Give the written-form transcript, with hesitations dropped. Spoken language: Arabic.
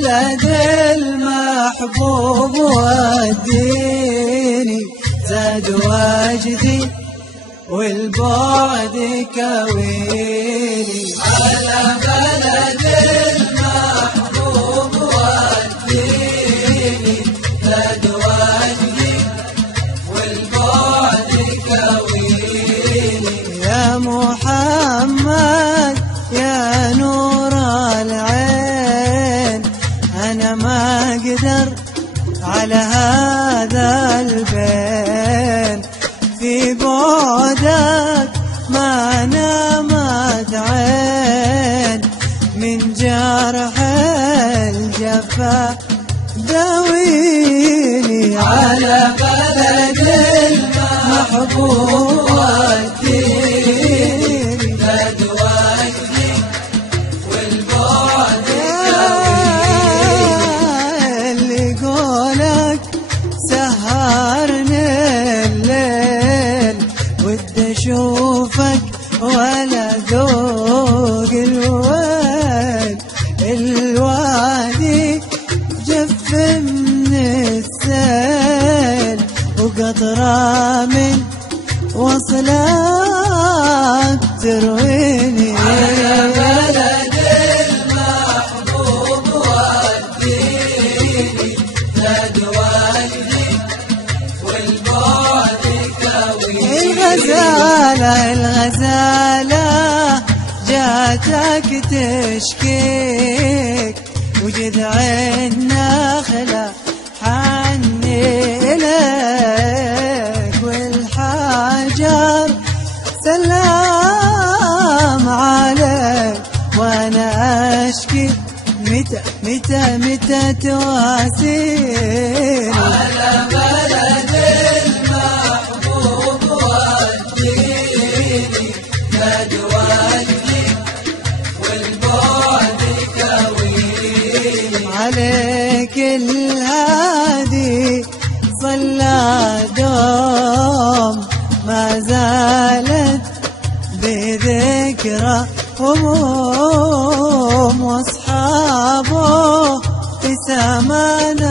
بلد المحبوب وديني زاد وجدي والبعد كويني. على بلد المحبوب وديني زاد وجدي والبعد كويني. يا محمد يا نور العين أنا ما أقدر على هذا البين، في بعدك ما نامت عين، من جرح الجفا داويني. على بلد المحبوب وديني زاد وجدي والبعد كويني. اللي قولك سهرني الليل ودي اشوفك ولا ذوق الويل، الوادي جف من السيل وقطرة من وصلك ترويني. على بلد المحبوب وديني زاد وجدي والبعد كويني. الغزالة جاتك تشكيك وجذع النخلة حني إليك، والحجر سلام عليك وانا اشكي متى تواسيني. على بلد المحبوب وديني زاد وجدي والبعد كويني. عليك الهادي صلى دوم ما زالت بذكرى هموم، واصحابه في سمانا